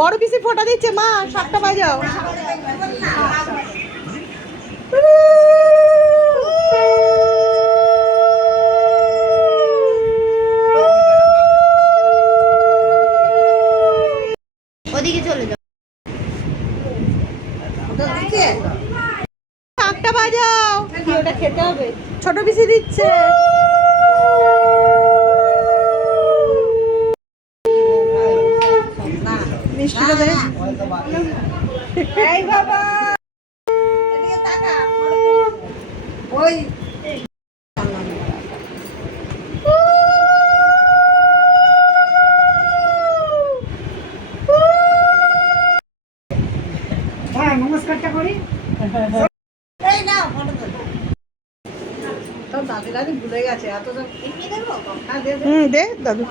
বড় পিসি ফোঁটা দিচ্ছে মা, শাকটা বাজাও। ওদিকে চলে যাও। শাকটা বাজাও, ওটা খেতে হবে। ছোট পিসি দিচ্ছে। মিষ্টিটা দে। এই বাবা, এদিকে তাকা। ওই নমস্কারটা করি। এই না ফটো তো দাদি দাদি ভুলে গেছে এত। হ্যাঁ দে দাদু।